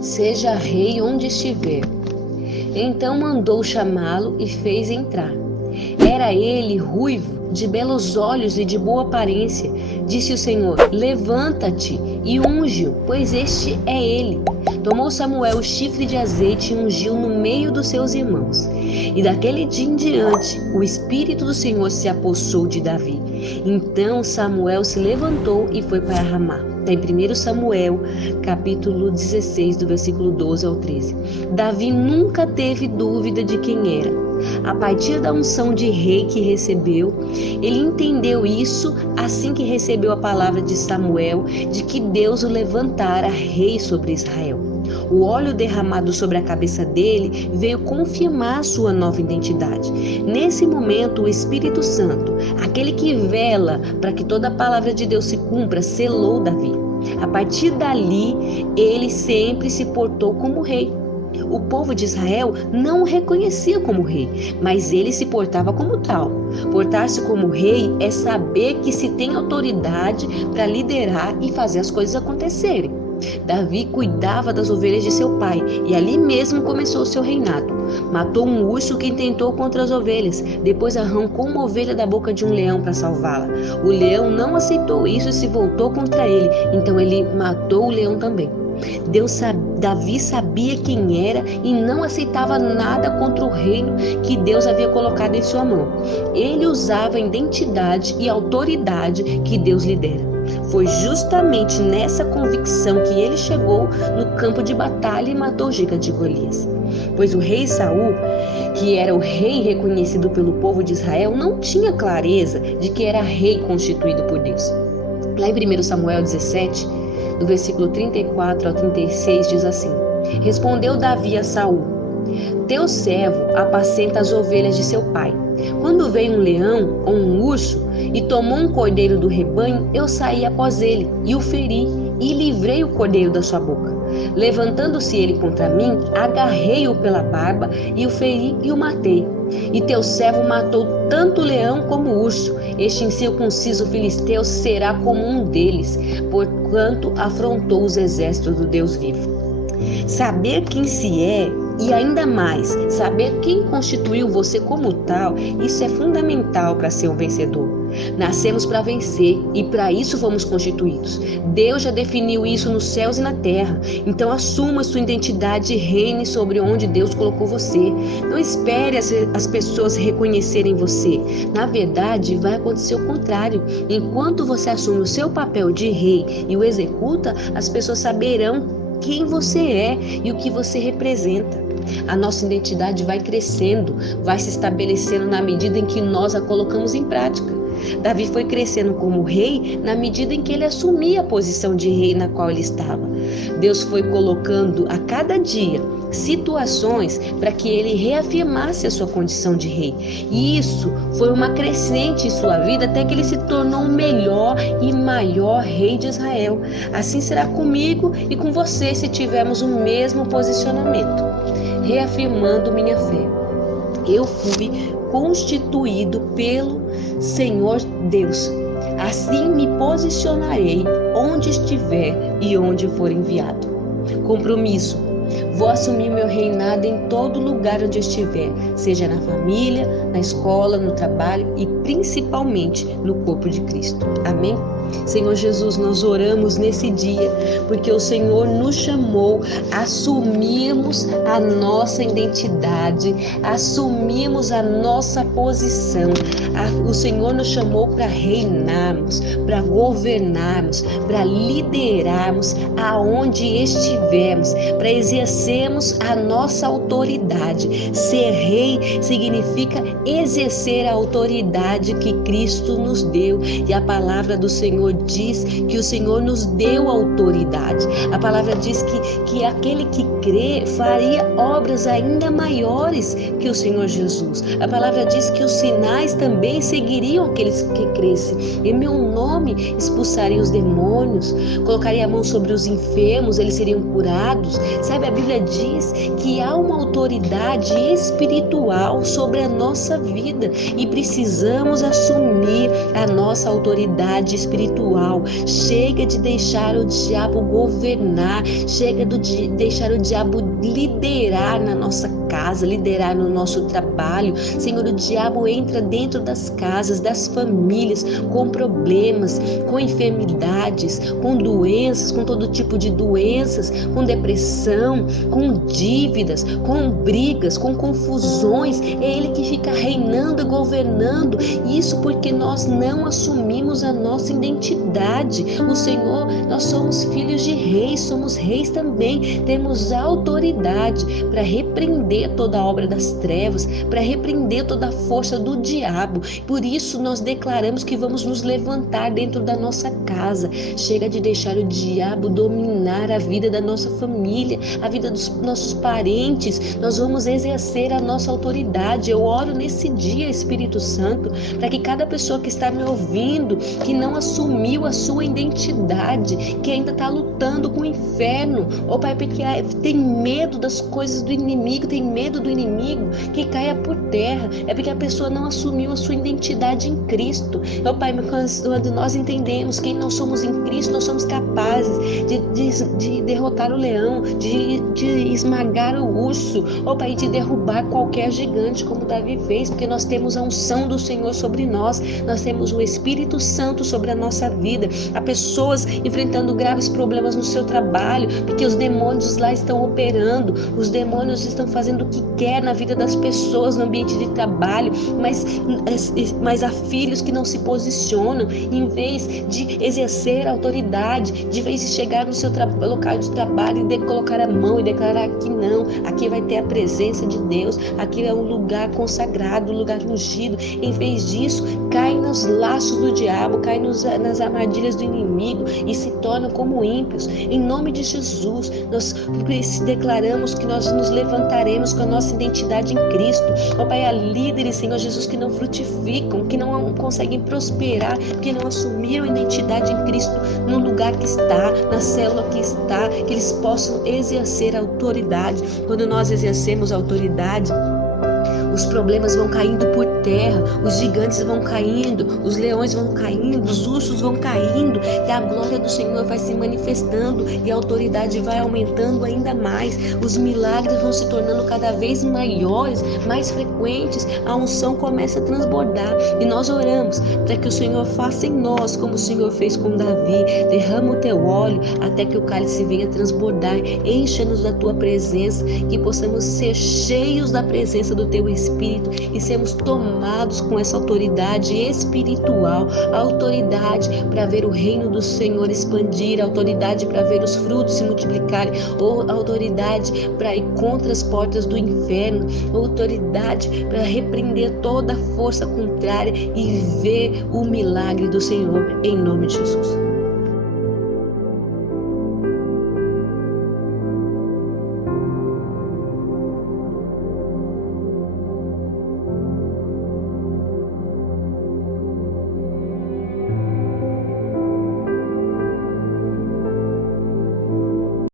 seja rei onde estiver. Então mandou chamá-lo e fez entrar. Era ele ruivo, de belos olhos e de boa aparência. Disse o Senhor: levanta-te e unge-o, pois este é ele. Tomou Samuel o chifre de azeite e ungiu no meio dos seus irmãos. E daquele dia em diante, o Espírito do Senhor se apossou de Davi. Então Samuel se levantou e foi para Ramá. Está em 1 Samuel, capítulo 16, do versículo 12 ao 13. Davi nunca teve dúvida de quem era. A partir da unção de rei que recebeu, ele entendeu isso assim que recebeu a palavra de Samuel, de que Deus o levantara rei sobre Israel. O óleo derramado sobre a cabeça dele veio confirmar sua nova identidade. Nesse momento, o Espírito Santo, aquele que vela para que toda a palavra de Deus se cumpra, selou Davi. A partir dali, ele sempre se portou como rei. O povo de Israel não o reconhecia como rei, mas ele se portava como tal. Portar-se como rei é saber que se tem autoridade para liderar e fazer as coisas acontecerem. Davi cuidava das ovelhas de seu pai e ali mesmo começou o seu reinado. Matou um urso que intentou contra as ovelhas, depois arrancou uma ovelha da boca de um leão para salvá-la. O leão não aceitou isso e se voltou contra ele, então ele matou o leão também. Davi sabia quem era e não aceitava nada contra o reino que Deus havia colocado em sua mão. Ele usava a identidade e autoridade que Deus lhe dera. Foi justamente nessa convicção que ele chegou no campo de batalha e matou o gigante Golias. Pois o rei Saul, que era o rei reconhecido pelo povo de Israel, não tinha clareza de que era rei constituído por Deus. Lá em 1 Samuel 17, do versículo 34 ao 36, diz assim: respondeu Davi a Saul: teu servo apacenta as ovelhas de seu pai. Quando veio um leão ou um urso e tomou um cordeiro do rebanho, eu saí após ele e o feri e livrei o cordeiro da sua boca. Levantando-se ele contra mim, agarrei-o pela barba e o feri e o matei. E teu servo matou tanto o leão como o urso. Este incircunciso filisteu será como um deles, porquanto afrontou os exércitos do Deus vivo. Saber quem se é e ainda mais, saber quem constituiu você como tal, isso é fundamental para ser um vencedor. Nascemos para vencer e para isso fomos constituídos. Deus já definiu isso nos céus e na terra. Então assuma sua identidade e reine sobre onde Deus colocou você. Não espere as pessoas reconhecerem você. Na verdade, vai acontecer o contrário. Enquanto você assume o seu papel de rei e o executa, as pessoas saberão quem você é e o que você representa. A nossa identidade vai crescendo, vai se estabelecendo na medida em que nós a colocamos em prática. Davi foi crescendo como rei na medida em que ele assumia a posição de rei na qual ele estava. Deus foi colocando a cada dia situações para que ele reafirmasse a sua condição de rei. E isso foi uma crescente em sua vida até que ele se tornou o melhor e maior rei de Israel. Assim será comigo e com você se tivermos o mesmo posicionamento. Reafirmando minha fé. Eu fui constituído pelo Senhor Deus. Assim me posicionarei onde estiver e onde for enviado. Compromisso. Vou assumir meu reinado em todo lugar onde eu estiver, seja na família, na escola, no trabalho e principalmente no corpo de Cristo. Amém? Senhor Jesus, nós oramos nesse dia porque o Senhor nos chamou a assumirmos a nossa identidade, assumirmos a nossa posição. O Senhor nos chamou para reinarmos, para governarmos, para liderarmos aonde estivermos, para exercermos a nossa autoridade. Ser rei significa exercer a autoridade que Cristo nos deu, e a palavra do Senhor diz que o Senhor nos deu autoridade. A palavra diz que aquele que crê faria obras ainda maiores que o Senhor Jesus. A palavra diz que os sinais também seguiriam aqueles que crescem. Em meu nome expulsaria os demônios, colocaria a mão sobre os enfermos, eles seriam curados. Sabe, a Bíblia diz que há uma autoridade espiritual sobre a nossa vida e precisamos assumir a nossa autoridade espiritual espiritual. Chega de deixar o diabo governar, chega de deixar o diabo liderar na nossa casa, liderar no nosso trabalho. Senhor, o diabo entra dentro das casas, das famílias, com problemas, com enfermidades, com doenças, com todo tipo de doenças, com depressão, com dívidas, com brigas, com confusões. É ele que fica reinando e governando. Isso porque nós não assumimos a nossa identidade. O Senhor, nós somos filhos de reis, somos reis também. Temos autoridade para repreender toda a obra das trevas, para repreender toda a força do diabo. Por isso nós declaramos que vamos nos levantar dentro da nossa casa. Chega de deixar o diabo dominar a vida da nossa família, a vida dos nossos parentes. Nós vamos exercer a nossa autoridade. Eu oro nesse dia, Espírito Santo, para que cada pessoa que está me ouvindo, que não assumiu a sua identidade, que ainda está lutando com o inferno, ou Pai, porque tem medo das coisas do inimigo, tem medo do inimigo, que caia por terra, é porque a pessoa não assumiu a sua identidade em Cristo. Ó Pai, quando nós entendemos quem nós somos em Cristo, nós somos capazes de derrotar o leão, de esmagar o urso, ó Pai, de derrubar qualquer gigante, como Davi fez, porque nós temos a unção do Senhor sobre nós, nós temos o Espírito Santo sobre a nossa vida. Há pessoas enfrentando graves problemas no seu trabalho, porque os demônios lá estão operando, os demônios estão fazendo o que quer na vida das pessoas no ambiente de trabalho, mas há filhos que não se posicionam, em vez de exercer a autoridade, de vez de chegar no seu local de trabalho e colocar a mão e declarar que não, aqui vai ter a presença de Deus, aqui é um lugar consagrado, um lugar ungido. Em vez disso, cai nos laços do diabo, cai nas armadilhas do inimigo e se tornam como ímpios. Em nome de Jesus, nós declaramos que nós nos levantaremos com a nossa identidade em Cristo. Ó Pai, há líderes, Senhor Jesus, que não frutificam, que não conseguem prosperar, que não assumiram a identidade em Cristo no lugar que está, na célula que está, que eles possam exercer a autoridade. Quando nós exercemos a autoridade, os problemas vão caindo por terra, os gigantes vão caindo, os leões vão caindo, os ursos vão caindo, e a glória do Senhor vai se manifestando e a autoridade vai aumentando ainda mais. Os milagres vão se tornando cada vez maiores, mais frequentes, a unção começa a transbordar e nós oramos para que o Senhor faça em nós como o Senhor fez com Davi. Derrama o teu óleo até que o cálice venha transbordar, encha-nos da tua presença, que possamos ser cheios da presença do teu Espírito e sermos tomados com essa autoridade espiritual, a autoridade para ver o reino do Senhor expandir, a autoridade para ver os frutos se multiplicarem, ou a autoridade para ir contra as portas do inferno, a autoridade para repreender toda a força contrária e ver o milagre do Senhor, em nome de Jesus.